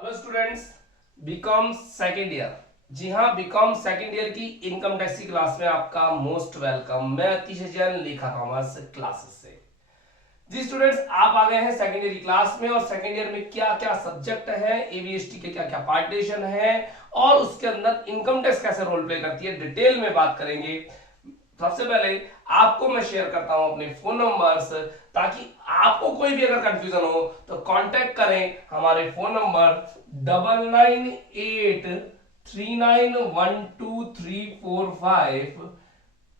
Hello students, B Com second year. जी हाँ, B Com second year की इनकम टैक्स की क्लास में आपका मोस्ट वेलकम। मैं अतिश जैन, लेखा कॉमर्स क्लासेस से। जी स्टूडेंट्स, आप आ गए हैं सेकेंड ईयर की क्लास में और सेकेंड ईयर में क्या क्या सब्जेक्ट है, एवीएसटी के क्या क्या पार्टीशन है और उसके अंदर इनकम टैक्स कैसे रोल प्ले करती है, डिटेल में बात करेंगे। सबसे पहले आपको मैं शेयर करता हूं अपने फोन नंबर्स, ताकि आपको कोई भी अगर कंफ्यूजन हो तो कांटेक्ट करें हमारे फोन नंबर 9983912345,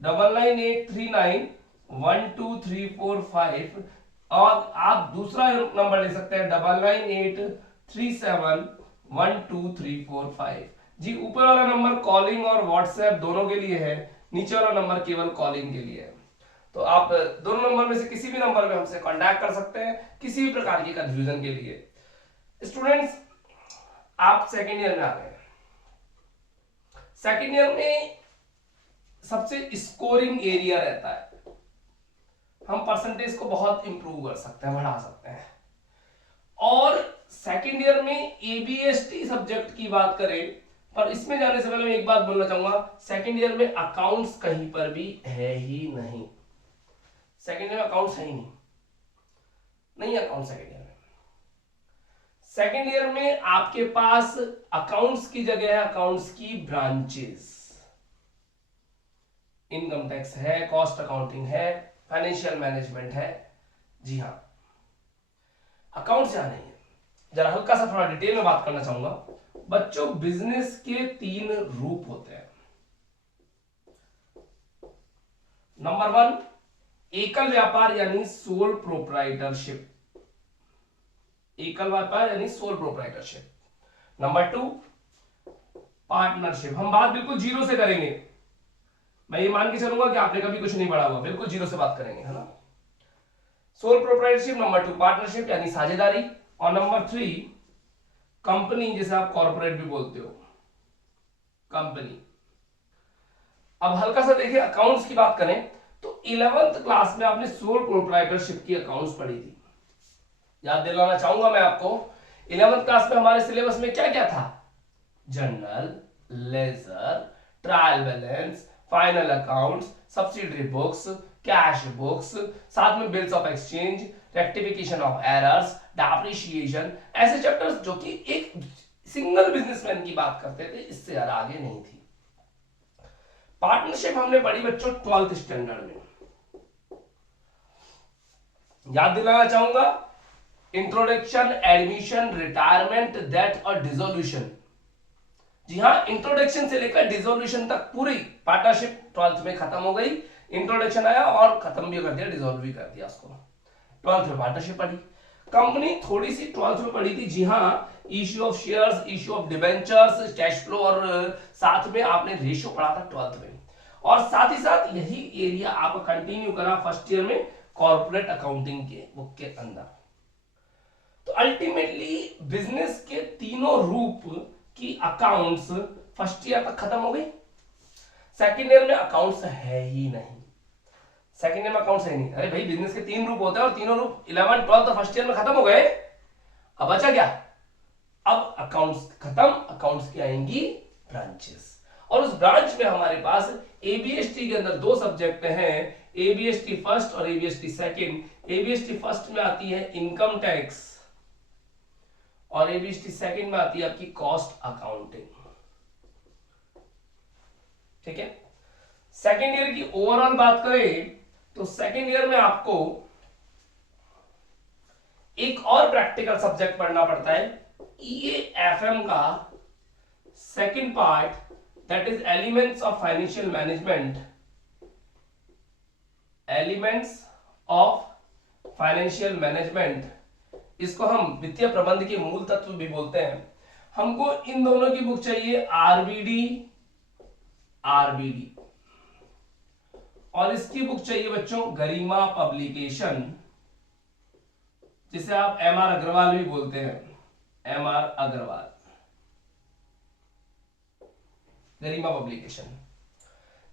9983912345। और आप दूसरा नंबर ले सकते हैं 9983712345। जी, ऊपर वाला नंबर कॉलिंग और व्हाट्सएप दोनों के लिए है, नीचे वाला नंबर केवल कॉलिंग के लिए है। तो आप दोनों नंबर में से किसी भी नंबर में हमसे कांटेक्ट कर सकते हैं किसी भी प्रकार की कंफ्यूजन के लिए। स्टूडेंट्स, आप सेकेंड ईयर में आ गए। सेकेंड ईयर में सबसे स्कोरिंग एरिया रहता है, हम परसेंटेज को बहुत इंप्रूव कर सकते हैं, बढ़ा सकते हैं। और सेकेंड ईयर में एबीएसटी सब्जेक्ट की बात करें, पर इसमें जाने से पहले मैं एक बात बोलना चाहूंगा, सेकेंड ईयर में अकाउंट्स कहीं पर भी है ही नहीं। सेकेंड ईयर में अकाउंट्स है ही नहीं अकाउंट सेकेंड ईयर में। सेकेंड ईयर में आपके पास अकाउंट्स की जगह है अकाउंट्स की ब्रांचेस। इनकम टैक्स है, कॉस्ट अकाउंटिंग है, फाइनेंशियल मैनेजमेंट है। जी हाँ, अकाउंट्स यहां नहीं है। जरा हल्का सा थोड़ा डिटेल में बात करना चाहूंगा। बच्चों, बिजनेस के 3 रूप होते हैं। नंबर 1, एकल व्यापार यानी सोल प्रोप्राइटरशिप। एकल व्यापार यानी सोल प्रोप्राइटरशिप। Number 2, partnership. हम बात बिल्कुल जीरो से करेंगे, मैं ये मान के चलूंगा कि आपने कभी कुछ नहीं पढ़ा हुआ, बिल्कुल जीरो से बात करेंगे, है ना। Sole proprietorship. नंबर 2, पार्टनरशिप यानी साझेदारी। और नंबर 3, कंपनी, जिसे आप कॉर्पोरेट भी बोलते हो, कंपनी। अब हल्का सा देखिए, अकाउंट्स की बात करें तो 11th क्लास में आपने सोल प्रोप्राइटरशिप की अकाउंट्स पढ़ी थी। याद दिलाना चाहूंगा मैं आपको, 11th क्लास में हमारे सिलेबस में क्या क्या था? Journal, ledger, trial balance, final accounts, subsidiary books, cash books, साथ में bills of exchange, rectification of errors, depreciation, ऐसे चैप्टर्स जो कि एक सिंगल बिजनेसमैन की बात करते थे, इससे ज्यादा आगे नहीं थी। पार्टनरशिप हमने पढ़ी बच्चों 12th स्टैंडर्ड में। याद दिलाना चाहूंगा, इंट्रोडक्शन, एडमिशन, रिटायरमेंट, डेथ और डिसोल्यूशन। जी हाँ, इंट्रोडक्शन से लेकर डिसोल्यूशन तक पूरी पार्टनरशिप 12th में खत्म हो गई। इंट्रोडक्शन आया और खत्म भी कर दिया, डिसॉल्व भी कर दिया उसको। 12th में पार्टनरशिप पढ़ी। कंपनी थोड़ी सी 12th में पढ़ी थी, जी हाँ, issue of shares, issue of debentures, cash flow, और साथ में आपने रेशियो पढ़ा था 12th में। और साथ ही साथ यही एरिया आपका कंटिन्यू करा फर्स्ट ईयर में कॉर्पोरेट अकाउंटिंग के बुक के अंदर। तो अल्टीमेटली बिजनेस के तीनों रूप की अकाउंट्स फर्स्ट ईयर तक खत्म हो गई। सेकेंड ईयर में अकाउंट्स है ही नहीं। सेकेंड ईयर में अकाउंट्स है नहीं। अरे भाई, बिजनेस के 3 रूप होते हैं और तीनों रूप 11, 12 तो फर्स्ट ईयर में खत्म हो गए। अब बचा क्या? अब अकाउंट्स खत्म, अकाउंट्स की आएंगी ब्रांचेस। और उस ब्रांच में हमारे पास एबीएसटी के अंदर 2 सब्जेक्ट हैं, एबीएसटी फर्स्ट और एबीएसटी सेकंड। एबीएसटी फर्स्ट में आती है इनकम टैक्स और एबीएसटी सेकंड में आती है आपकी कॉस्ट अकाउंटिंग। ठीक है। सेकेंड ईयर की ओवरऑल बात करें तो सेकेंड ईयर में आपको एक और प्रैक्टिकल सब्जेक्ट पढ़ना पड़ता है, ईएएफएम का second part, that is elements of financial management. Elements of financial management, इसको हम वित्तीय प्रबंध के मूल तत्व भी बोलते हैं। हमको इन दोनों की बुक चाहिए, आरबीडी, और इसकी बुक चाहिए बच्चों गरिमा पब्लिकेशन, जिसे आप एमआर अग्रवाल भी बोलते हैं, एमआर अग्रवाल, गरिमा पब्लिकेशन।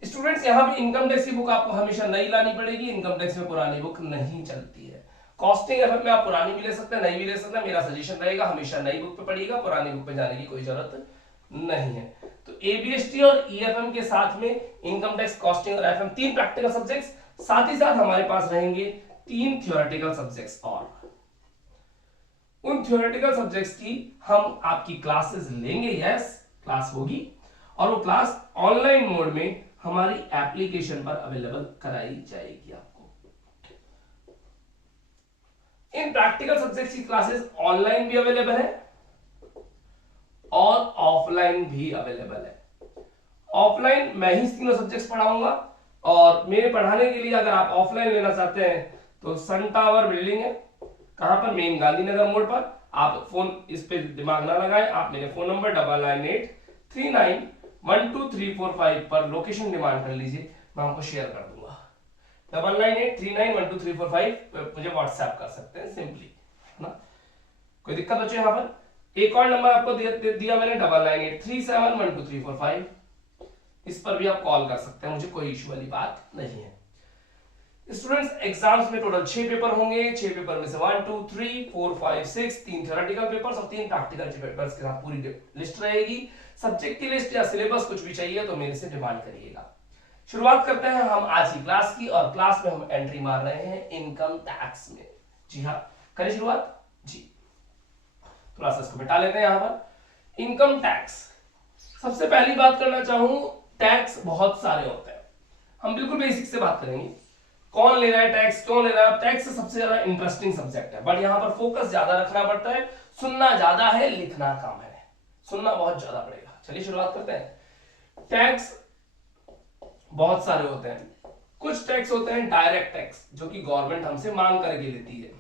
स्टूडेंट्स, यहां भी इनकम टैक्स की बुक आपको हमेशा नई लानी पड़ेगी, इनकम टैक्स में पुरानी बुक नहीं चलती है। कॉस्टिंग एफएम में आप पुरानी भी ले सकते हैं, नई भी ले सकते हैं। मेरा सजेशन रहेगा हमेशा नई बुक पे पढ़िएगा, पुरानी बुक पे जाने की कोई जरूरत नहीं है। तो एबीएसटी और ईएफएम के साथ में इनकम टैक्स, कॉस्टिंग और एफएम 3 प्रैक्टिकल सब्जेक्ट्स, साथ ही साथ हमारे पास रहेंगे 3 थ्योरेटिकल सब्जेक्ट्स। और उन थ्योरेटिकल सब्जेक्ट्स की हम आपकी क्लासेस लेंगे, यस क्लास होगी, और वो क्लास ऑनलाइन मोड में हमारी एप्लीकेशन पर अवेलेबल कराई जाएगी आपको। इन प्रैक्टिकल सब्जेक्ट्स की क्लासेस ऑनलाइन भी अवेलेबल है और ऑफलाइन भी अवेलेबल है। ऑफलाइन मैं ही तीनों सब्जेक्ट्स पढ़ाऊंगा, और मेरे पढ़ाने के लिए अगर आप ऑफलाइन लेना चाहते हैं तो सन टावर बिल्डिंग है, कहां पर, मेन गांधीनगर मोड़ पर। आप फोन इस पे दिमाग ना लगाएं, आप मेरे फोन नंबर 9983912345 पर लोकेशन डिमांड कर लीजिए, मैं आपको शेयर कर दूंगा। 9983912345 मुझे व्हाट्सएप कर सकते हैं सिंपली, है ना। कोई दिक्कत बच्चों यहाँ पर? एक और नंबर आपको दिया मैंने 9983712345, इस पर भी आप कॉल कर सकते हैं, मुझे कोई इश्यू वाली बात नहीं है। स्टूडेंट्स, एग्जाम्स में टोटल 6 पेपर होंगे। 6 पेपर में से 1 2 3 4 5 6 3 थ्योरेटिकल पेपर्स और 3 प्रैक्टिकल पेपर्स के साथ पूरी लिस्ट रहेगी। सब्जेक्ट की लिस्ट या सिलेबस कुछ भी चाहिए तो मेरे से डिमांड करिएगा। शुरुआत करते हैं हम आज की क्लास की, और क्लास में हम एंट्री मार रहे हैं इनकम टैक्स में। जी हाँ, करें शुरुआत जी। थोड़ा सा इसको मिटा लेते हैं। यहां पर इनकम टैक्स, सबसे पहली बात करना चाहूं, टैक्स बहुत सारे होते हैं। हम बिल्कुल बेसिक से बात करेंगे, कौन ले रहा है टैक्स, क्यों ले रहा है। टैक्स सबसे ज्यादा इंटरेस्टिंग सब्जेक्ट है, बट यहां पर फोकस ज्यादा रखना पड़ता है, सुनना ज्यादा है, लिखना कम है, सुनना बहुत ज्यादा पड़ेगा। चलिए शुरुआत करते हैं। टैक्स बहुत सारे होते हैं। कुछ टैक्स होते हैं डायरेक्ट टैक्स, जो कि गवर्नमेंट हमसे मांग करके लेती है।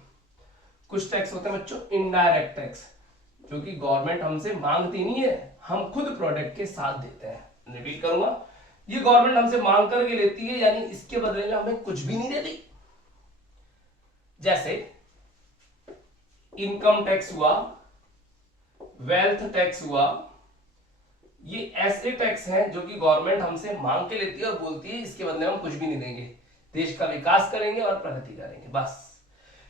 कुछ टैक्स होते हैं बच्चों इनडायरेक्ट टैक्स, जो कि गवर्नमेंट हमसे मांगती नहीं है, हम खुद प्रोडक्ट के साथ देते हैं। रिपीट करूंगा, ये गवर्नमेंट हमसे मांग करके लेती है, यानी इसके बदले में हमें कुछ भी नहीं देती। जैसे इनकम टैक्स हुआ, वेल्थ टैक्स हुआ, ये ऐसे टैक्स हैं जो कि गवर्नमेंट हमसे मांग के लेती है और बोलती है इसके बदले हम कुछ भी नहीं देंगे, देश का विकास करेंगे और प्रगति करेंगे, बस।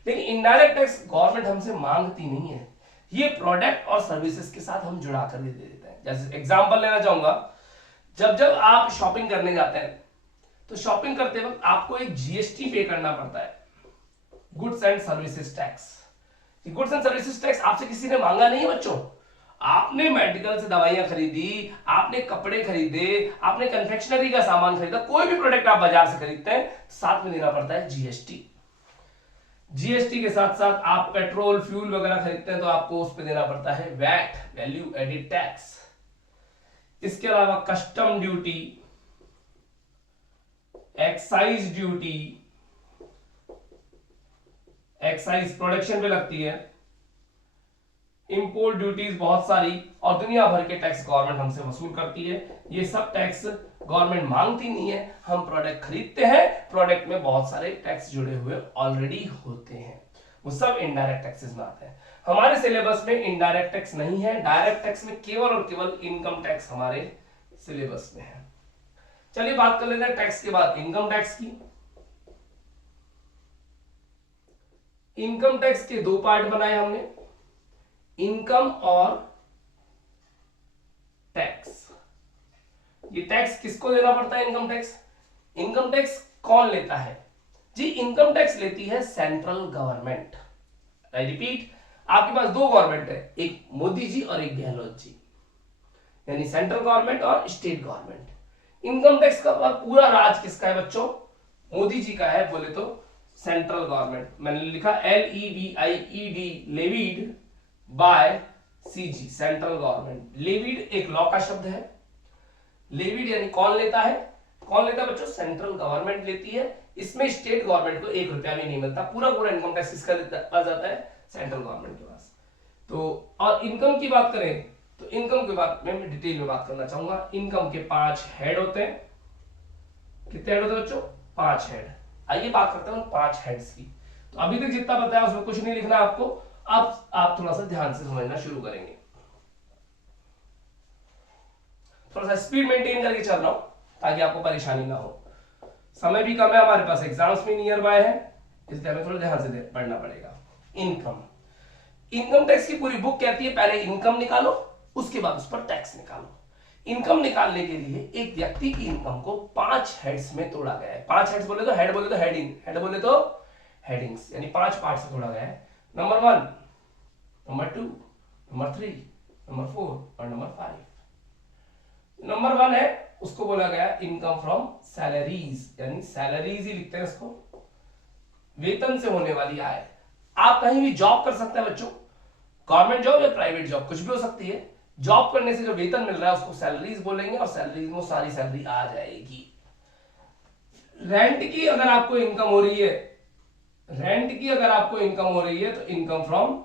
लेकिन इनडायरेक्ट टैक्स गवर्नमेंट हमसे मांगती नहीं है, ये प्रोडक्ट और सर्विसेज के साथ हम जुड़ा कर दे देते हैं। जैसे एग्जांपल लेना चाहूंगा, जब आप शॉपिंग करने जाते हैं तो शॉपिंग करते वक्त आपको एक जीएसटी पे करना पड़ता है, goods and services tax. Goods and services tax आपसे किसी ने मांगा नहीं है बच्चों। आपने मेडिकल से दवाइयां खरीदी, आपने कपड़े खरीदे, आपने कन्फेक्शनरी का सामान खरीदा, कोई भी प्रोडक्ट आप बाजार से खरीदते हैं, साथ में देना पड़ता है जीएसटी। जीएसटी के साथ साथ आप पेट्रोल फ्यूल वगैरह खरीदते हैं तो आपको उस पर देना पड़ता है वैट, वैल्यू एडिड टैक्स। इसके अलावा custom duty, excise duty, excise production पे लगती है, इंपोर्ट ड्यूटीज बहुत सारी, और दुनिया भर के टैक्स गवर्नमेंट हमसे वसूल करती है। ये सब टैक्स गवर्नमेंट मांगती नहीं है, हम प्रोडक्ट खरीदते हैं, प्रोडक्ट में बहुत सारे टैक्स जुड़े हुए ऑलरेडी होते हैं, वो सब इनडायरेक्ट टैक्सेस में आते हैं। हमारे सिलेबस में इनडायरेक्ट टैक्स नहीं है, डायरेक्ट टैक्स में केवल और केवल इनकम टैक्स हमारे सिलेबस में है। चलिए बात कर लेते हैं टैक्स के बाद इनकम टैक्स की। इनकम टैक्स के 2 पार्ट बनाए हमने, इनकम और टैक्स। ये टैक्स किसको देना पड़ता है? Income tax. इनकम टैक्स कौन लेता है जी? इनकम टैक्स लेती है सेंट्रल गवर्नमेंट। आई रिपीट, आपके पास 2 गवर्नमेंट है, एक मोदी जी और एक गहलोत जी, यानी सेंट्रल गवर्नमेंट और स्टेट गवर्नमेंट। इनकम टैक्स का पूरा राज किसका है बच्चों? मोदी जी का है। बोले तो सेंट्रल गवर्नमेंट, मैंने लिखा LEVIED, levied bye CG, central government. Levied एक लॉ का शब्द है। लेविड यानी कौन लेता है? कौन लेता है बच्चों? सेंट्रल गवर्नमेंट लेती है। इसमें स्टेट गवर्नमेंट को 1 रुपया भी नहीं मिलता, पूरा इनकम टैक्स किसका पास जाता है? सेंट्रल गवर्नमेंट के पास। तो और इनकम की बात करें तो इनकम के बाद मैं डिटेल में बात करना चाहूंगा। इनकम के 5 हेड होते हैं। कितने हेड होते हैं बच्चों? 5 हेड। आइए बात करते हैं उन 5 हेड्स की। तो अभी तक जितना बताया उसमें कुछ नहीं लिखना आपको, अब आप थोड़ा सा ध्यान से समझना शुरू करेंगे। थोड़ा सा स्पीड मेंटेन करके चल रहा हूं ताकि आपको परेशानी ना हो। समय भी कम है हमारे पास, एग्जाम्स भी नियर बाय है, इसलिए हमें थोड़ा ध्यान से पढ़ना पड़ेगा। इनकम, इनकम टैक्स की पूरी बुक कहती है पहले इनकम निकालो, उसके बाद उस पर टैक्स निकालो। इनकम निकालने के लिए एक व्यक्ति की इनकम को 5 हेड्स में तोड़ा गया है। 5 हेड्स बोले तो हेड, बोले तो हेडिंग, हेड बोले तो हेडिंग्स, यानी 5 पार्ट से तोड़ा गया है। नंबर 1, नंबर 2, नंबर 3, नंबर 4 और नंबर 5। नंबर 1 है उसको बोला गया इनकम फ्रॉम सैलरीज, यानी सैलरीज ही लिखते हैं इसको, वेतन से होने वाली आय। आप कहीं भी जॉब कर सकते हैं बच्चों, गवर्नमेंट जॉब या प्राइवेट जॉब कुछ भी हो सकती है। जॉब करने से जो वेतन मिल रहा है उसको सैलरीज बोलेंगे और सैलरीज में सारी सैलरी आ जाएगी। रेंट की अगर आपको इनकम हो रही है, रेंट की अगर आपको इनकम हो रही है तो इनकम फ्रॉम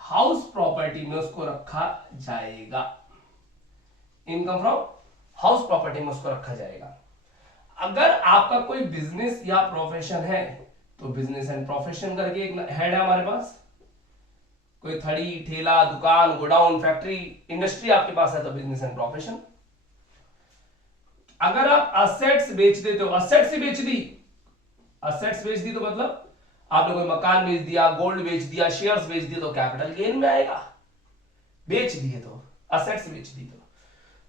हाउस प्रॉपर्टी में उसको रखा जाएगा। इनकम फ्रॉम हाउस प्रॉपर्टी में उसको रखा जाएगा। अगर आपका कोई बिजनेस या प्रोफेशन है तो बिजनेस एंड प्रोफेशन करके एक हेड है हमारे पास। कोई थड़ी, ठेला, दुकान, गोडाउन, फैक्ट्री, इंडस्ट्री आपके पास है तो बिजनेस एंड प्रोफेशन। अगर आप असेट्स बेच देते हो, असेट्स ही बेच दी, असेट्स बेच दी तो मतलब आपने कोई मकान बेच दिया, गोल्ड बेच दिया, शेयर्स बेच दिए तो कैपिटल गेन में आएगा। बेच दिए तो, असेट्स बेच दी तो।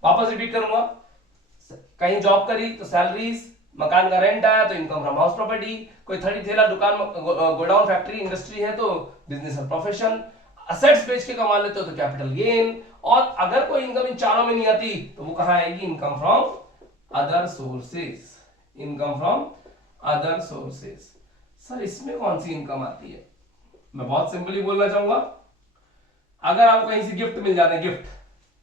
वापस रिपीट करूंगा, कहीं जॉब करी तो सैलरीज, मकान का रेंट आया तो इनकम फ्रॉम हाउस प्रॉपर्टी, कोई थड़ी ठेला, दुकान, गोडाउन, फैक्ट्री, इंडस्ट्री है तो बिजनेस एंड प्रोफेशन, असेट्स बेच के कमा लेते हो तो कैपिटल गेन। और अगर कोई इनकम इन चारों में नहीं आती तो वो कहां आएगी? Income from other sources, income from other sources. Sir इसमें कौन सी इनकम आती है? मैं बहुत सिंपली बोलना चाहूंगा, अगर आपको कहीं से गिफ्ट मिल जाता है, गिफ्ट,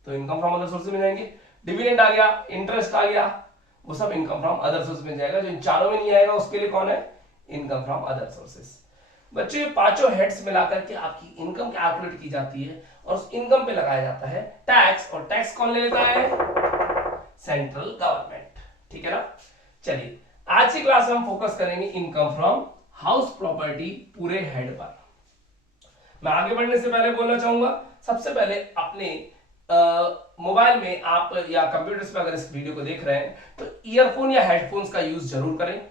तो इनकम फ्रॉम अदर सोर्सेस मिल जाएंगे। डिविडेंड आ गया, इंटरेस्ट आ गया, वो सब इनकम फ्रॉम अदर सोर्स में जाएगा। जो इन चारों में नहीं आएगा उसके लिए कौन है? Income from other sources. बच्चों ये पांचों हेड्स मिलाकर के आपकी इनकम कैलकुलेट की जाती है और उस इनकम पे लगाया जाता है टैक्स। और टैक्स कौन ले लेता है? Central government. ठीक है ना? चलिए आज की क्लास में हम फोकस करेंगे इनकम फ्रॉम हाउस प्रॉपर्टी पूरे हेड पर। मैं आगे बढ़ने से पहले बोलना चाहूंगा, सबसे पहले अपने मोबाइल में आप या कंप्यूटर्स पे अगर इस वीडियो को देख रहे हैं तो ईयरफोन या हेडफोन्स का यूज जरूर करें।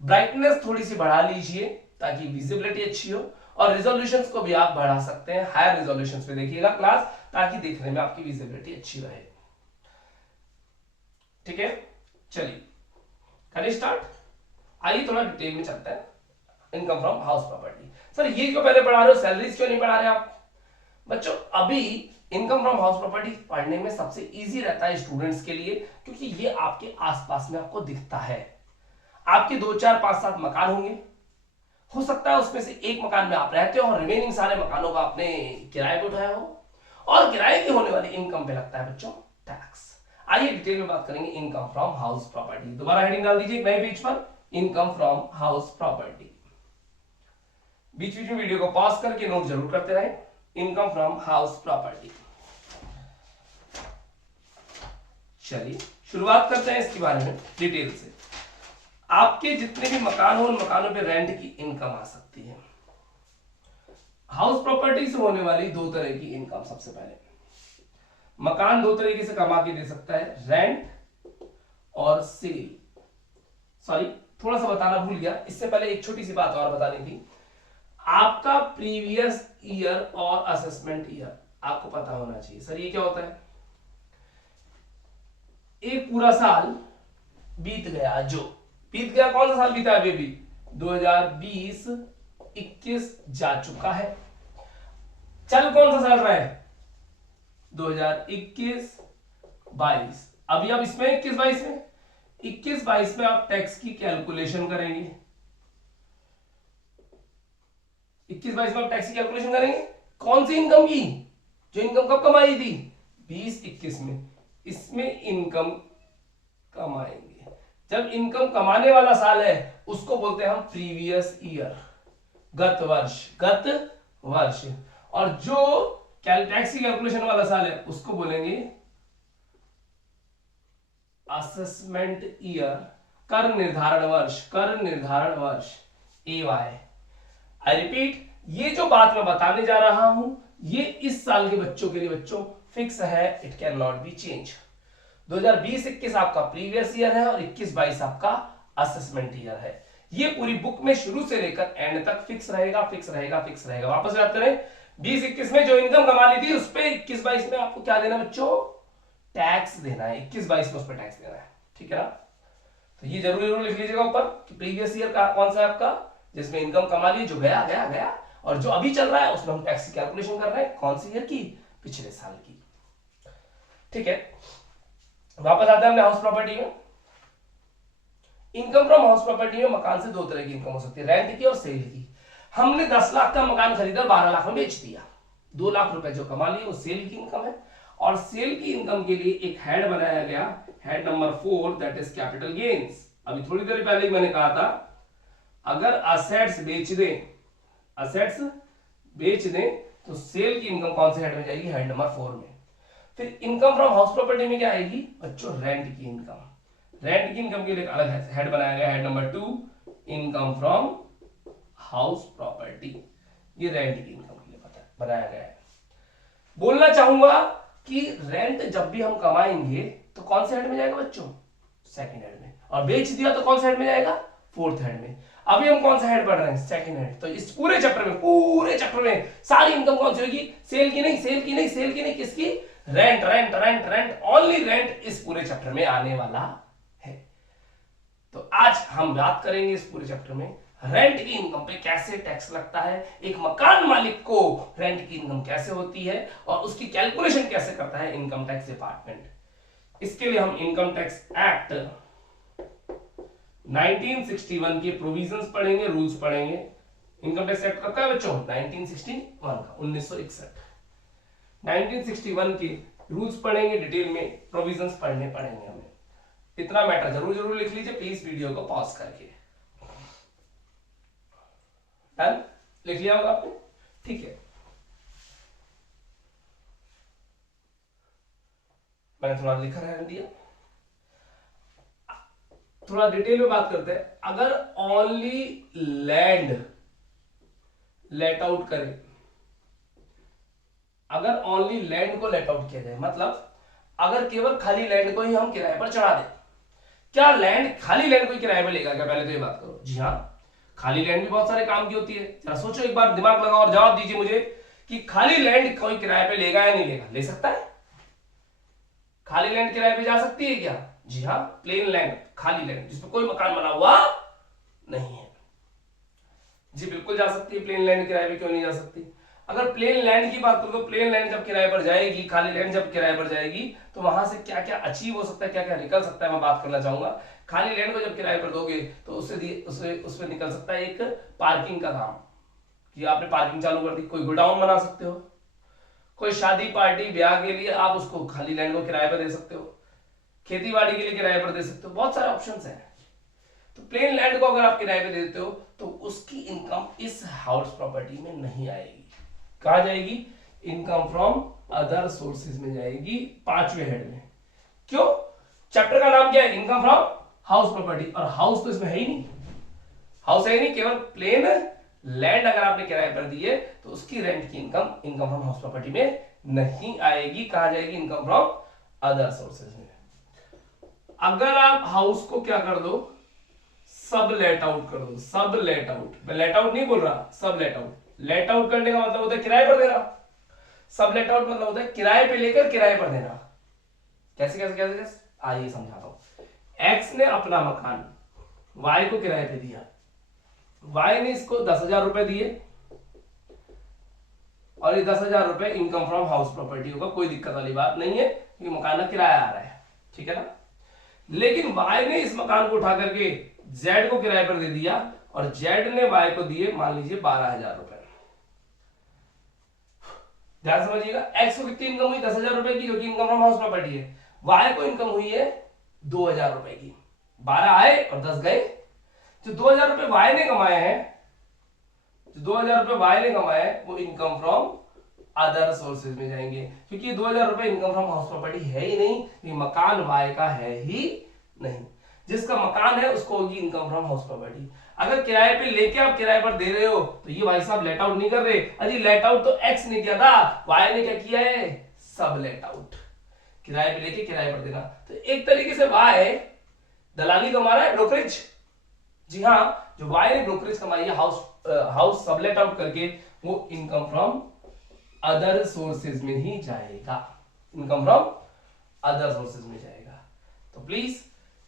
ब्राइटनेस थोड़ी सी बढ़ा लीजिए ताकि विजिबिलिटी अच्छी हो, और रिजोल्यूशंस को भी आप बढ़ा सकते हैं, हायर रिजोल्यूशंस पे देखिएगा क्लास, ताकि देखने में आपकी विजिबिलिटी अच्छी रहे। ठीक है, चलिए करें स्टार्ट। आइए थोड़ा डिटेल में चलते हैं। Income from house property. Sir ये क्यों पहले पढ़ा रहे हो, सैलरीज क्यों नहीं पढ़ा रहे आप? बच्चों अभी इनकम फ्रॉम हाउस प्रॉपर्टी पढ़ने में सबसे इजी रहता है स्टूडेंट्स के लिए, क्योंकि ये आपके आसपास में आपको दिखता है। आपके 2, 4, 5, 7 मकान होंगे, हो सकता है उसमें से एक मकान में आप रहते हो और रिमेनिंग सारे मकानों का आपने किराए पे उठाया हो, और किराए की होने वाली इनकम पे लगता है बच्चों टैक्स। आइए डिटेल में बात करेंगे इनकम फ्रॉम हाउस प्रॉपर्टी। दोबारा हेडिंग डाल दीजिए नए पेज पर, इनकम फ्रॉम हाउस प्रॉपर्टी। बीच बीच में वीडियो को पॉज करके नोट जरूर करते रहे। Income from house property. चलिए शुरुआत करते हैं इसके बारे में डिटेल से। आपके जितने भी मकान हो उन मकानों पे रेंट की इनकम आ सकती है। हाउस प्रॉपर्टी से होने वाली 2 तरह की इनकम। सबसे पहले मकान 2 तरीके से कमा के दे सकता है, रेंट और सेल। सॉरी थोड़ा सा बताना भूल गया, इससे पहले एक छोटी सी बात और बतानी थी। आपका प्रीवियस ईयर और असेसमेंट ईयर आपको पता होना चाहिए। सर ये क्या होता है? एक पूरा साल बीत गया, जो बीत गया, कौन सा साल बीता है बेबी? 2020-21 जा चुका है। चल कौन सा साल रहा है? 2021-22। अभी आप इसमें 21-22 में 21-22 में आप टैक्स की कैलकुलेशन करेंगे। 21-22 में आप टैक्स की कैलकुलेशन करेंगे। कौन सी इनकम की? जो इनकम कब कमाई थी? 20-21 में। इसमें इनकम कमाएंगे। जब इनकम कमाने वाला साल है उसको बोलते हैं हम प्रीवियस ईयर, गत वर्ष, गत वर्ष। और जो टैक्स की कैलकुलेशन वाला साल है उसको बोलेंगे असेसमेंट ईयर, कर निर्धारण वर्ष, कर निर्धारण वर्ष, AY। आई रिपीट, ये जो बात मैं बताने जा रहा हूं ये इस साल के बच्चों के लिए बच्चों फिक्स है, it can not be change. 2020-21 आपका प्रीवियस ईयर है और 21-22 आपका असेसमेंट ईयर है। ये पूरी बुक में शुरू से लेकर एंड तक फिक्स रहेगा, फिक्स रहेगा, फिक्स रहेगा। वापस बात करें, 20-21 में जो इनकम कमा ली थी उस पे 21-22 में आपको क्या देना बच्चों, टैक्स देना है। 21-22 में उस पर टैक्स देना है, ठीक है ना। तो ये जरूर जरूर लिख लीजिएगा ऊपर कि प्रीवियस ईयर का कौन सा है आपका, जिसमें इनकम कमा ली, जो गया गया गया, और जो अभी चल रहा है उसमें हम टैक्स की कैलकुलेशन कर रहे हैं, कौन सी ईयर की, पिछले साल की, ठीक है। वापस आते हैं हमने हाउस प्रॉपर्टी में। इनकम फ्रॉम हाउस प्रॉपर्टी में मकान से दो तरह की इनकम हो सकती है, रेंट की और सेल की। हमने 10 लाख का मकान खरीदा, 12 लाख में बेच दिया, 2 लाख रुपए जो कमा लिए वो सेल की इनकम है। और सेल की इनकम के लिए एक हेड बनाया गया, head number 4, that is capital gains. अभी थोड़ी देर पहले मैंने कहा था, अगर असेट्स बेच दें, असेट्स बेच दें तो सेल की इनकम कौन से हेड में जाएगी, हेड नंबर 4 में। फिर इनकम फ्रॉम हाउस प्रॉपर्टी में क्या आएगी बच्चों, रेंट की इनकम। रेंट की इनकम के लिए अलग हेड बनाया गया, head number 2, income from house property. ये रेंट की इनकम के लिए बनाया गया है। बोलना चाहूंगा कि रेंट जब भी हम कमाएंगे तो कौन से हेड में जाएगा बच्चों, सेकंड हेड में, और बेच दिया तो कौन से हेड में जाएगा, फोर्थ हेड में। अभी हम कौन सा हेड पढ़ रहे हैं, सेकंड हेड। तो इस पूरे चैप्टर में सारी इनकम कौन सी होगी, सेल की नहीं, सेल की नहीं, सेल की नहीं, किसकी, rent, rent, rent, rent, only rent इस पूरे चैप्टर में आने वाला है। तो आज हम बात करेंगे इस पूरे चैप्टर में रेंट की इनकम पे कैसे टैक्स लगता है, एक मकान मालिक को रेंट की इनकम कैसे होती है और उसकी कैलकुलेशन कैसे करता है इनकम टैक्स डिपार्टमेंट। इसके लिए हम इनकम टैक्स एक्ट 1961 के प्रोविजंस पढ़ेंगे, रूल्स पढ़ेंगे। इनकम टैक्स एक्ट कब का है बच्चों, 1961 का, 1961। 1961 के रूल्स पढ़ेंगे डिटेल में, प्रोविजंस पढ़ने पड़ेंगे हमें। इतना मैटर जरूर जरूर लिख लीजिए प्लीज, वीडियो को पॉज करके। डन, लिख लिया होगा आपने, ठीक है। मैंने थोड़ा लिखा रहने दिया, थोड़ा डिटेल में बात करते हैं। अगर ओनली लैंड लेट आउट करें, अगर ओनली लैंड को लेट आउट किया जाए, मतलब अगर केवल खाली लैंड को ही हम किराए पर चढ़ा दें, क्या लैंड, खाली लैंड कोई किराए पर लेगा क्या, पहले तो ये बात करो। जी हाँ, खाली लैंड भी बहुत सारे काम की होती है। जरा सोचो एक बार, दिमाग लगाओ और जवाब दीजिए मुझे कि खाली लैंड कोई किराए पे लेगा या नहीं लेगा, ले सकता है, खाली लैंड किराए पे जा सकती है क्या, जी हाँ, प्लेन लैंड, खाली लैंड जिसपे कोई मकान बना हुआ नहीं है, जी बिल्कुल जा सकती है। प्लेन लैंड किराए पे क्यों नहीं जा सकती। अगर प्लेन लैंड की बात करो तो प्लेन लैंड जब किराए पर जाएगी, खाली लैंड जब किराए पर जाएगी, तो वहां से क्या क्या अचीव हो सकता है, क्या क्या निकल सकता है, मैं बात करना चाहूंगा। खाली लैंड को जब किराए पर दोगे तो उससे निकल सकता है एक पार्किंग का काम, कि आपने पार्किंग चालू कर दी, कोई गोडाउन बना सकते हो, कोई शादी पार्टी ब्याह के लिए आप उसको खाली लैंड को किराए पर दे सकते हो, खेती बाड़ी के लिए किराए पर दे सकते हो, बहुत सारे ऑप्शंस हैं। तो प्लेन लैंड को अगर आप किराए पे देते हो तो उसकी इनकम इस हाउस प्रॉपर्टी में नहीं आएगी। कहां जाएगी, इनकम फ्रॉम अदर सोर्सेज में जाएगी, 5वें हेड में। क्यों, चैप्टर का नाम क्या है, इनकम फ्रॉम हाउस प्रॉपर्टी, और हाउस तो इसमें है ही नहीं, हाउस है ही नहीं, केवल प्लेन लैंड अगर आपने किराए पर दी है तो उसकी रेंट की income income from house property में नहीं आएगी। कहां जाएगी, इनकम फ्रॉम अदर सोर्सेज में। अगर आप हाउस को क्या कर दो, सब लेट आउट कर दो, सब लेट आउट, मैं लेट आउट नहीं बोल रहा, सब लेट आउट। लेट आउट करने का मतलब होता है किराए पर देना, सब लेट आउट मतलब होता है किराए पे लेकर किराए पर देना। कैसे कैसे कैसे कैसे, आइए समझाता हूं। एक्स ने अपना मकान वाई को किराए पे दिया, वाई ने इसको 10,000 रुपए दिए, और ये 10,000 रुपए इनकम फ्रॉम हाउस प्रॉपर्टी होगा, कोई दिक्कत वाली बात नहीं है, क्योंकि मकान का किराया आ रहा है, ठीक है ना। लेकिन वाई ने इस मकान को उठा करके जेड को किराए पर दे दिया, और जेड ने वाई को दिए मान लीजिए 12,000 रुपए। ध्यान समझिएगा, एक्स को कितनी इनकम हुई, 10,000 रुपए की, जो कि इनकम फ्रॉम हाउस प्रॉपर्टी है। वाई को इनकम हुई है 2,000 रुपए की, 12 आए और 10 गए। जो 2,000 रुपए वाई ने कमाए हैं, जो 2,000 रुपए वाई ने कमाए हैं, वो इनकम फ्रॉम अदर सोर्सेज में जाएंगे, क्योंकि 2,000 रुपए इनकम फ्रॉम हाउस प्रॉपर्टी है ही नहीं, ये मकान वाई का है ही नहीं। जिसका मकान है उसको होगी इनकम फ्रॉम हाउस प्रॉपर्टी। अगर किराए पे लेके आप किराए पर दे रहे हो तो ये भाई साहब लेट आउट नहीं कर रहे, अजी लेट आउट तो एक्स ने किया था, वाई ने क्या किया है, सब लेट आउट, किराए पे लेके किराए पर देना। तो एक तरीके से वाई दलाली कमा रहा है, ब्रोकरेज, जी हाँ, जो वायर ब्रोकरेज कमाई है हाउस सबलेट आउट करके, वो इनकम फ्रॉम अदर सोर्सेज में ही जाएगा, इनकम फ्रॉम अदर सोर्सेज में जाएगा। तो प्लीज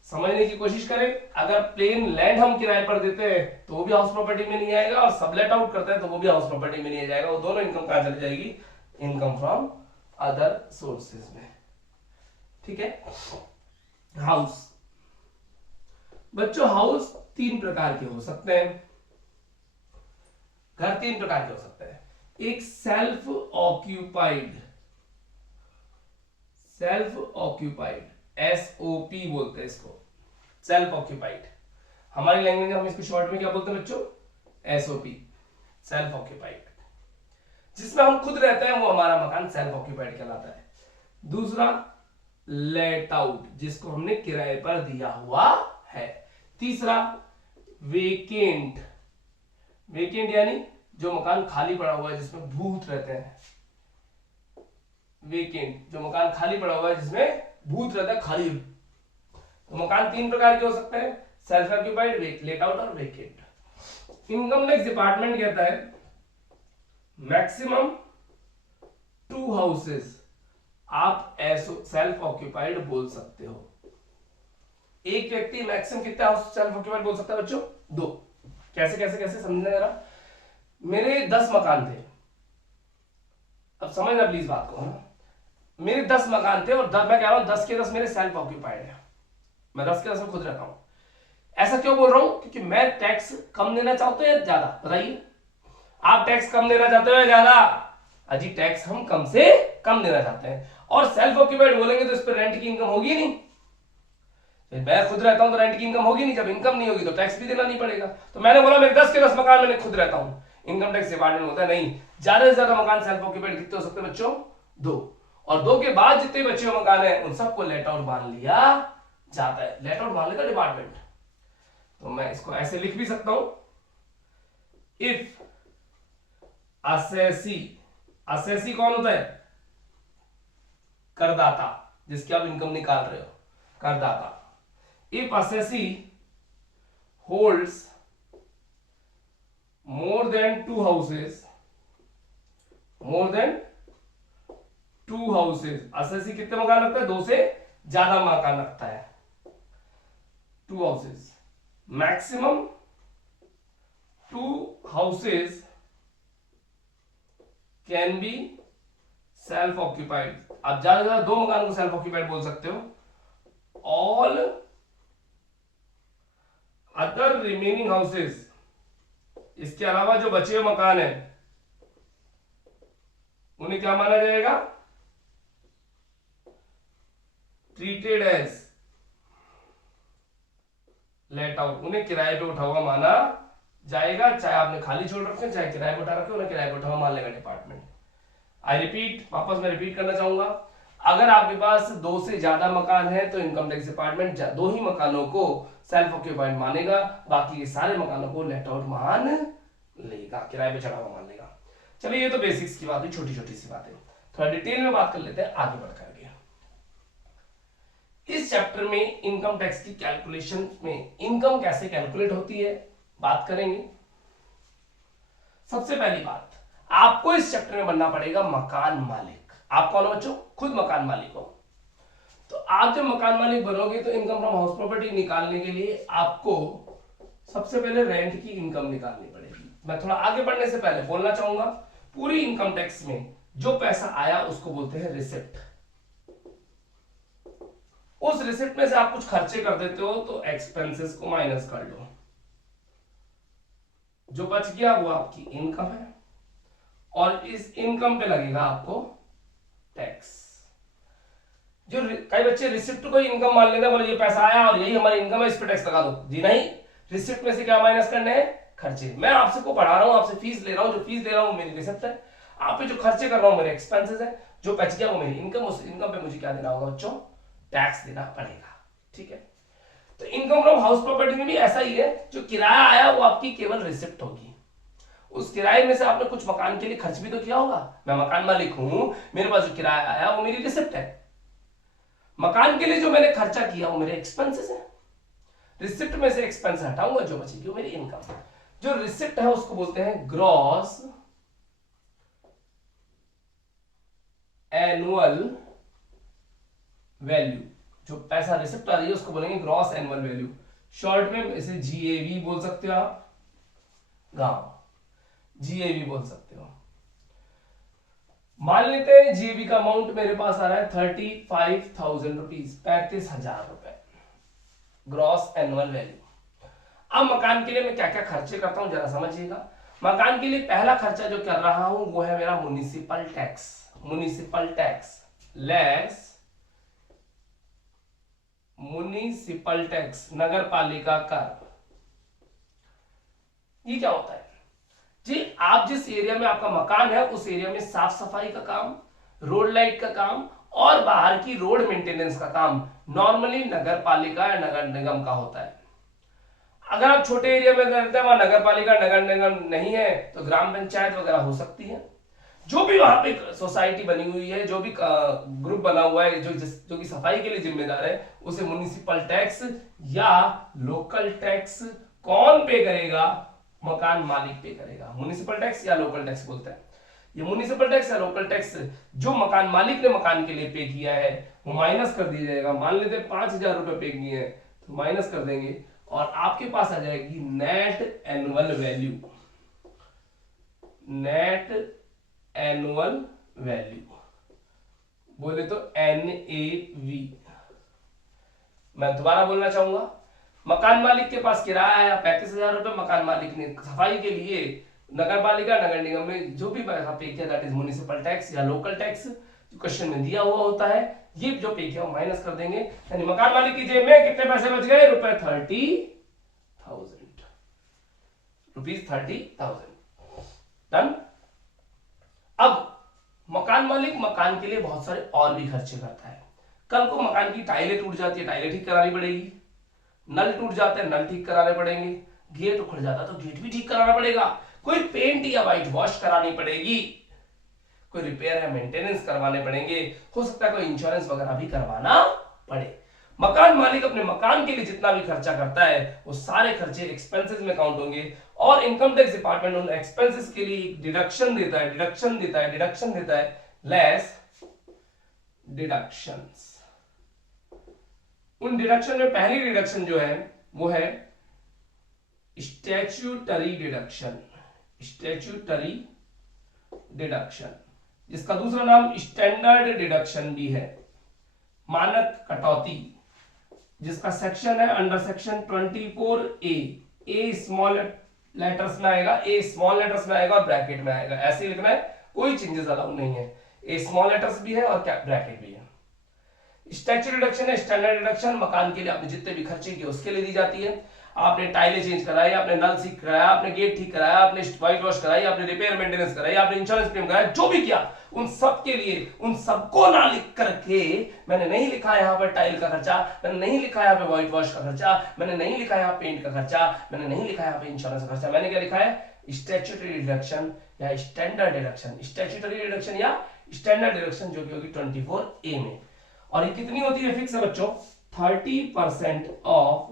समझने की कोशिश करें। अगर प्लेन लैंड हम किराए पर देते हैं तो वो भी हाउस प्रॉपर्टी में नहीं आएगा, और सबलेट आउट करते हैं तो वो भी हाउस प्रॉपर्टी में नहीं जाएगा। वो दोनों इनकम कहां चली जाएगी? इनकम फ्रॉम अदर सोर्सेज में। ठीक है। हाउस, बच्चों हाउस तीन प्रकार के हो सकते हैं, घर तीन प्रकार के हो सकते हैं। एक सेल्फ ऑक्यूपाइड SOP बोलते हैं इसको, सेल्फ ऑक्यूपाइड। हमारी लैंग्वेज में हम इसको शॉर्ट में क्या बोलते हैं बच्चों? SOP, self occupied. जिसमें हम खुद रहते हैं वो हमारा मकान सेल्फ ऑक्यूपाइड कहलाता है। दूसरा लेट आउट, जिसको हमने किराए पर दिया हुआ है। तीसरा वेकेंट, यानी जो मकान खाली पड़ा हुआ है जिसमें भूत रहते हैं। वेकेंट, जो मकान खाली पड़ा हुआ है जिसमें भूत रहता है, खाली। तो मकान तीन प्रकार के हो सकते हैं, सेल्फ ऑक्यूपाइड, लेट आउट और वेकेंट। इनकम टैक्स डिपार्टमेंट कहता है मैक्सिमम 2 हाउसेस आप सेल्फ ऑक्यूपाइड बोल सकते हो। एक व्यक्ति मैक्सिमम कितने हाउस सेल्फ ऑक्यूपाइड बोल सकता है बच्चों? 2। कैसे कैसे कैसे समझना जरा। मेरे 10 मकान थे, अब समझना प्लीज बात को। मेरे 10 मकान थे, और मैं कह रहा हूं 10 के 10 मेरे सेल्फ ऑक्यूपाइड है, मैं 10 के 10 में खुद रहता हूं। ऐसा क्यों बोल रहा हूं? क्योंकि मैं टैक्स कम देना चाहता हूं या ज्यादा? बताइए, आप टैक्स कम देना चाहते हो या ज्यादा? अजी टैक्स हम कम से कम देना चाहते हैं। और सेल्फ ऑक्यूपाइड बोलेंगे तो इस पर रेंट की इनकम होगी नहीं। मैं खुद रहता हूं तो रेंट की इनकम होगी नहीं, जब इनकम नहीं होगी तो टैक्स भी देना नहीं पड़ेगा। तो मैंने बोला मेरे 10 के 10 मकान मैंने खुद रहता हूं, इनकम टैक्स डिपार्टमेंट होता है नहीं, ज्यादा से ज्यादा मकान सेल्फ ऑक्यूपाइड कितने हो सकते हैं बच्चों? 2। और 2 के बाद जितने बचे हुए मकान है उन सबको लेट आउट मान लिया जाता है, लेट आउट मान लेता डिपार्टमेंट। तो मैं इसको ऐसे लिख भी सकता हूं, इफ असेसी कौन होता है? करदाता, जिसकी आप इनकम निकाल रहे हो, करदाता। If assessee holds more than 2 houses, assessee कितने मकान रखता है? 2 से ज्यादा मकान रखता है, 2 houses. Maximum 2 houses can be self occupied. आप ज्यादा से ज्यादा 2 मकान को सेल्फ ऑक्यूपाइड बोल सकते हो। ऑल अदर रिमेनिंग हाउसेस, इसके अलावा जो बचे हुए मकान है उन्हें क्या माना जाएगा? ट्रीटेड एज लेट आउट, उन्हें किराए पे उठा हुआ माना जाएगा। चाहे आपने खाली छोड़ रखे, चाहे किराए पे उठा रखे, उन्हें किराए पे उठा हुआ मान लेगा डिपार्टमेंट। आई रिपीट, वापस मैं रिपीट करना चाहूंगा, अगर आपके पास 2 से ज्यादा मकान है तो इनकम टैक्स डिपार्टमेंट 2 ही मकानों को सेल्फ ऑक्यूपाइड मानेगा, बाकी के सारे मकानों को लेट आउट मान लेगा, किराए पे चढ़ा हुआ मान लेगा। चलिए ये तो बेसिक्स की बात है, छोटी छोटी सी बातें। थोड़ा डिटेल में बात कर लेते हैं आगे बढ़ करके। इस चैप्टर में इनकम टैक्स की कैलकुलेशन में इनकम कैसे कैलकुलेट होती है बात करेंगे। सबसे पहली बात, आपको इस चैप्टर में बनना पड़ेगा मकान मालिक। आप कौन हो बच्चों? खुद मकान मालिक हो। तो आप जब मकान मालिक बनोगे तो इनकम फ्रॉम हाउस प्रॉपर्टी निकालने के लिए आपको सबसे पहले रेंट की इनकम निकालनी पड़ेगी। मैं थोड़ा आगे बढ़ने से पहले बोलना चाहूंगा, पूरी इनकम टैक्स में जो पैसा आया उसको बोलते हैं रिसिप्ट। उस रिसिप्ट में से आप कुछ खर्चे कर देते हो तो एक्सपेंसेस को माइनस कर लो, जो बच गया वो आपकी इनकम है, और इस इनकम पे लगेगा आपको टैक्स। जो कई बच्चे रिसिप्ट को इनकम मान लेते हैं, बोले ये पैसा आया और यही हमारी इनकम है, इस पे टैक्स लगा दो। जी नहीं, रिसिप्ट में से क्या माइनस करने हैं? खर्चे। मैं आपसे को पढ़ा रहा हूं, आपसे फीस ले रहा हूं, जो फीस ले रहा हूं मेरी रिसिप्ट है, आप पे जो खर्चे कर रहा हूं मेरे एक्सपेंसेस है, जो बच गया वो मेरी इनकम। उस इनकम पे मुझे क्या देना होगा बच्चों? टैक्स देना पड़ेगा। ठीक है, तो इनकम फ्रॉम हाउस प्रॉपर्टी में भी ऐसा ही है, जो किराया आया वो आपकी केवल रिसिप्ट होगी। उस किराए में से आपने कुछ मकान के लिए खर्च भी तो किया होगा। मैं मकान मालिक हूं, मेरे पास जो किराया आया वो मेरी रिसिप्ट है। मकान के लिए जो मैंने खर्चा किया वो मेरे एक्सपेंसेस है। रिसिप्ट में से एक्सपेंस हटाऊंगा, जो बचेगी वो मेरी इनकम। जो रिसिप्ट है उसको बोलते हैं ग्रॉस एनुअल वैल्यू। जो पैसा रिसिप्ट आ रही है उसको बोलेंगे ग्रॉस एनुअल वैल्यू, शॉर्ट में इसे जीएवी बोल सकते हो आप, गांव जीएवी बोल सकते हो। मान लेते हैं जीएवी का अमाउंट मेरे पास आ रहा है 35,000 रुपीज, 35,000 रुपए ग्रॉस एनुअल वैल्यू। अब मकान के लिए मैं क्या क्या खर्चे करता हूं जरा समझिएगा। मकान के लिए पहला खर्चा जो कर रहा हूं वो है मेरा municipal tax. Municipal tax less municipal tax, नगर पालिका कर। ये क्या होता है जी? आप जिस एरिया में आपका मकान है उस एरिया में साफ सफाई का काम, रोड लाइट का काम और बाहर की रोड मेंटेनेंस का काम नॉर्मली नगर पालिका या नगर निगम का होता है। अगर आप छोटे एरिया में रहते हैं, वहां नगर पालिका नगर निगम नहीं है, तो ग्राम पंचायत वगैरह हो सकती है। जो भी वहां पे सोसाइटी बनी हुई है, जो भी ग्रुप बना हुआ है जो कि सफाई के लिए जिम्मेदार है, उसे म्युनिसिपल टैक्स या लोकल टैक्स कौन पे करेगा? मकान मालिक पे करेगा। म्युनिसिपल टैक्स या लोकल टैक्स बोलते हैं। ये म्युनिसिपल टैक्स या लोकल टैक्स जो मकान मालिक ने मकान के लिए पे किया है वो माइनस कर दिया जाएगा। मान लेते हैं 5,000 रुपए पे किए हैं तो माइनस कर देंगे और आपके पास आ जाएगी net annual value. Net annual value बोले तो NAV। मैं दोबारा बोलना चाहूंगा, मकान मालिक के पास किराया आया 35,000 रुपए, मकान मालिक ने सफाई के लिए नगर पालिका नगर निगम में जो भी पैसा पे किया दैट इज म्युनिसिपल टैक्स या लोकल टैक्स, जो क्वेश्चन में दिया हुआ होता है, ये जो पे किया वो माइनस कर देंगे। यानी मकान मालिक की जेब में कितने पैसे बच गए? रुपए 30,000, रुपीज 30,000। डन। अब मकान मालिक मकान के लिए बहुत सारे और भी खर्चे करता है। कल को मकान की टाइलें टूट जाती है, टाइलें ठीक करानी पड़ेगी। नल टूट जाते हैं, नल ठीक कराने पड़ेंगे। गेट उखड़ जाता तो गेट भी ठीक कराना पड़ेगा। कोई पेंट या व्हाइट वॉश करानी पड़ेगी। कोई रिपेयर या मेंटेनेंस करवाने पड़ेंगे। हो सकता है कोई इंश्योरेंस वगैरह भी करवाना पड़े। मकान मालिक अपने मकान के लिए जितना भी खर्चा करता है वो सारे खर्चे एक्सपेंसेस में काउंट होंगे और इनकम टैक्स डिपार्टमेंट उन एक्सपेंसेस के लिए डिडक्शन देता है, लेस डिडक्शंस। उन डिडक्शन में पहली डिडक्शन जो है वो है स्टैट्यूटरी डिडक्शन। स्टैट्यूटरी डिडक्शन जिसका दूसरा नाम स्टैंडर्ड डिडक्शन भी है। मानक कटौती जिसका सेक्शन है अंडर सेक्शन 24A। ए स्मॉल लेटर्स में आएगा, ए स्मॉल लेटर्स में आएगा और ब्रैकेट में आएगा। ऐसे लिखना है, कोई चेंजेस अलाउ नहीं है। ए स्मॉल लेटर्स भी है और ब्रैकेट भी है। स्टैट्यूटरी डिडक्शन है स्टैंडर्ड डिडक्शन, मकान के लिए आपने जितने भी खर्चे किए उसके लिए दी जाती है। आपने टाइलें चेंज कराई, आपने नल ठीक कराया, आपने गेट ठीक कराया, आपने व्हाइट वॉश कराई, आपने रिपेयर मेंटेनेंस कराई, आपने इंश्योरेंस क्लेम कराया, जो भी किया उन सब के लिए, उन सबको ना लिख करके मैंने नहीं लिखा यहाँ पर टाइल का खर्चा, मैंने नहीं लिखा यहाँ पे व्हाइट वॉश का खर्चा, मैंने नहीं लिखा यहाँ पेंट का खर्चा, मैंने नहीं लिखा यहाँ पे इंश्योरेंस का खर्चा। मैंने क्या लिखा है? स्टैट्यूटरी डिडक्शन या स्टैंडर्ड डिडक्शन। स्टैट्यूटरी डिडक्शन या स्टैंडर्ड डिडक्शन जो कि होगी 24A में। और ये कितनी होती है? फिक्स है बच्चों, 30% ऑफ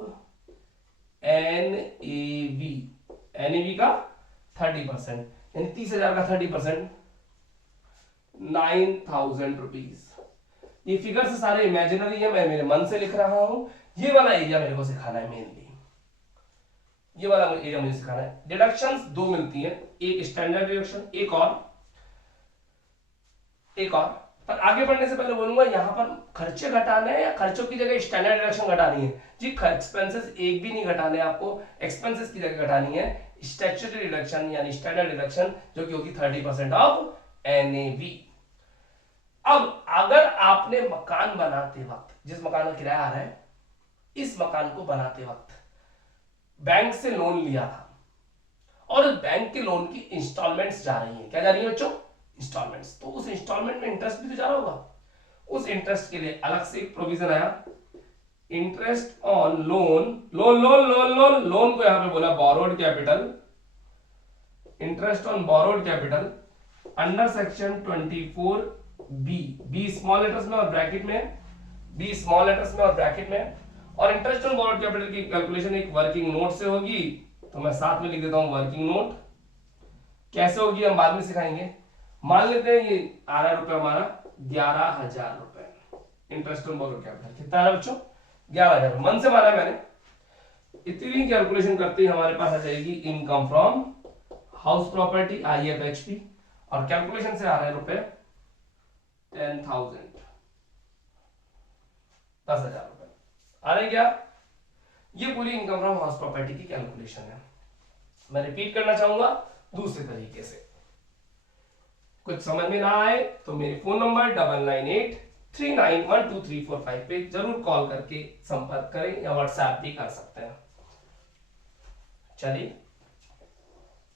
NAV। NAV का 30%, यानी 30,000 का 30%, 9,000 रुपीज। ये फिगर से सारे इमेजिनरी है, मैं मेरे मन से लिख रहा हूं। ये वाला एरिया मेरे को सिखाना है मेनली, ये वाला एरिया मुझे सिखाना है। डिडक्शंस दो मिलती हैं, एक स्टैंडर्ड डिडक्शन, एक और पर आगे बढ़ने से पहले बोलूंगा यहां पर खर्चे घटाने हैं या खर्चों की जगह स्टैंडर्ड डिडक्शन घटानी है? जी एक्सपेंसेस एक भी नहीं घटाने, आपको एक्सपेंसेस की जगह घटानी है स्टैट्यूटरी डिडक्शन यानी स्टैंडर्ड डिडक्शन जो कि होगी 30% ऑफ NAV। अब अगर आपने मकान बनाते वक्त, जिस मकान का किराया आ रहा है, इस मकान को बनाते वक्त बैंक से लोन लिया था और उस बैंक के लोन की इंस्टॉलमेंट्स जा रही है, क्या जा रही है बच्चों? इंस्टॉलमेंट्स। तो उस इंस्टॉलमेंट में इंटरेस्ट भी तो जा रहा होगा। उस इंटरेस्ट के लिए अलग से एक प्रोविजन आया, इंटरेस्ट ऑन लोन। लोन को यहां पे बोला borrowed capital, interest on borrowed capital under section 24B। B small letters में और ब्रैकेट में, बी स्मॉल लेटर्स में और ब्रैकेट में। और इंटरेस्ट ऑन बोरोड कैपिटल की कैलकुलेशन एक वर्किंग नोट से होगी, तो मैं साथ में लिख देता हूं वर्किंग नोट। कैसे होगी हम बाद में सिखाएंगे। मान लेते हैं ये आ रहा है रुपए हमारा 11,000 रुपए इंटरेस्ट ऑन बोरोड कैपिटल। कितना है बच्चों? 11,000। मन से माना मैंने। इतनी कैलकुलेशन करते ही हमारे पास आ जाएगी income from house property IFHP, और कैलकुलेशन से आ रहा है रुपए 10,000, 10,000 रुपए आ रहे क्या? ये पूरी इनकम फ्रॉम हाउस प्रॉपर्टी की कैलकुलेशन है। मैं रिपीट करना चाहूंगा दूसरे तरीके से। कुछ समझ में ना आए तो मेरे फोन नंबर 9983912345 पे जरूर कॉल करके संपर्क करें या व्हाट्सएप भी कर सकते हैं। चलिए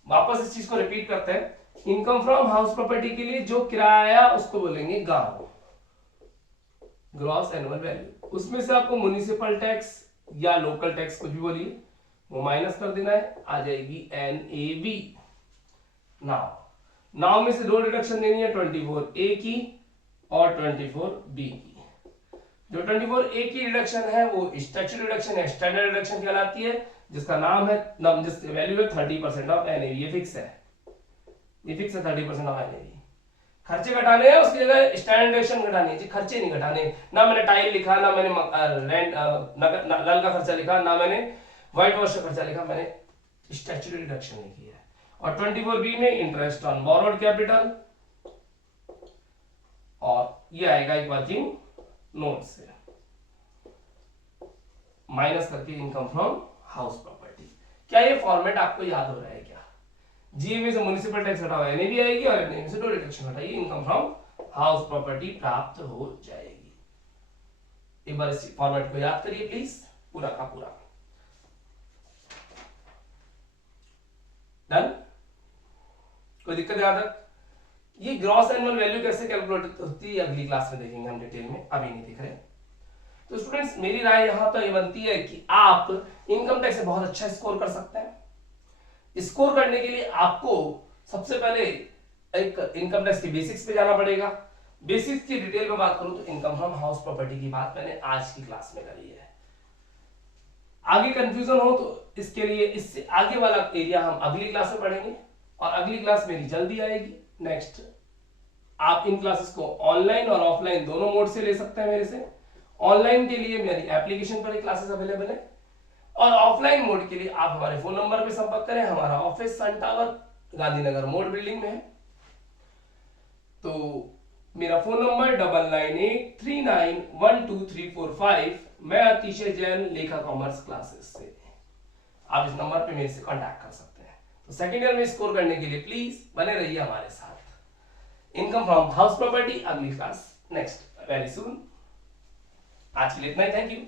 वापस इस चीज को रिपीट करते हैं। इनकम फ्रॉम हाउस प्रॉपर्टी के लिए जो किराया आया उसको बोलेंगे गांव, ग्रॉस एनुअल वैल्यू। उसमें से आपको म्युनिसिपल टैक्स या लोकल टैक्स कुछ भी बोलिए वो माइनस कर देना है, आ जाएगी NAV। नाउ में से दो डिडक्शन देनी है, 24A की और 24B की। जो 24A की डिडक्शन है वो स्टैट्यूटरी डिडक्शन है, स्टैंडर्ड डिडक्शन कहलाती है, जिसका नाम है जिस वैल्यू है 30% ऑफ NAV। ये फिक्स है, ये फिक्स है 30% ऑफ NAV। खर्चे घटाने हैं उसकी जगह स्टैंडर्ड डिडक्शन घटानी है जी, खर्चे नहीं घटाने। ना मैंने टाइल लिखा, ना मैंने रेंट नल का खर्चा लिखा, ना मैंने व्हाइट वॉश का खर्चा लिखा, मैंने स्टैट्यूटरी डिडक्शन लिखी है। और 24B में इंटरेस्ट ऑन बोरोड कैपिटल, और ये आएगा एक वर्किंग नोट से माइनस करके इनकम फ्रॉम हाउस प्रॉपर्टी। क्या ये फॉर्मेट आपको याद हो रहा है क्या? जी में से म्युनिसिपल टैक्स हटाओ NAV आएगी, और NAV से दो डिडक्शन हटाइए, इनकम फ्रॉम हाउस प्रॉपर्टी प्राप्त हो जाएगी। एक बार इस फॉर्मेट को याद करिए प्लीज, पूरा का पूरा। डन? कोई दिक्कत यहां तक? ये ग्रॉस एनुअल वैल्यू कैसे कैलकुलेट होती है अगली क्लास में देखेंगे हम डिटेल में, अभी नहीं दिख रहे। तो स्टूडेंट्स मेरी राय यहां तो ये बनती है कि आप इनकम टैक्स से बहुत अच्छा स्कोर कर सकते हैं। स्कोर करने के लिए आपको सबसे पहले एक इनकम टैक्स के बेसिक्स पे जाना पड़ेगा। बेसिक्स की डिटेल में बात करूं तो इनकम फ्रॉम हाउस प्रॉपर्टी की बात मैंने आज की क्लास में करी है। आगे कंफ्यूजन हो तो इसके लिए इससे आगे वाला एरिया हम अगली क्लास में पढ़ेंगे, और अगली क्लास मेरी जल्दी आएगी। नेक्स्ट आप इन क्लासेस को ऑनलाइन और ऑफलाइन दोनों मोड से ले सकते हैं मेरे से। ऑनलाइन के लिए मेरी एप्लीकेशन पर क्लासेस अवेलेबल है, और ऑफलाइन मोड के लिए आप हमारे फोन नंबर पे संपर्क करें। हमारा ऑफिस सन टावर गांधीनगर मोड बिल्डिंग में है। तो मेरा फोन नंबर 9983912345। मैं अतिशय जैन, लेखा कॉमर्स क्लासेस से। आप इस नंबर पे मेरे से कांटेक्ट कर सकते हैं। तो सेकेंड ईयर में स्कोर करने के लिए प्लीज बने रहिए हमारे साथ। इनकम फ्रॉम हाउस प्रॉपर्टी अगली क्लास नेक्स्ट वेरी सून। आज के लिए इतना ही, थैंक यू।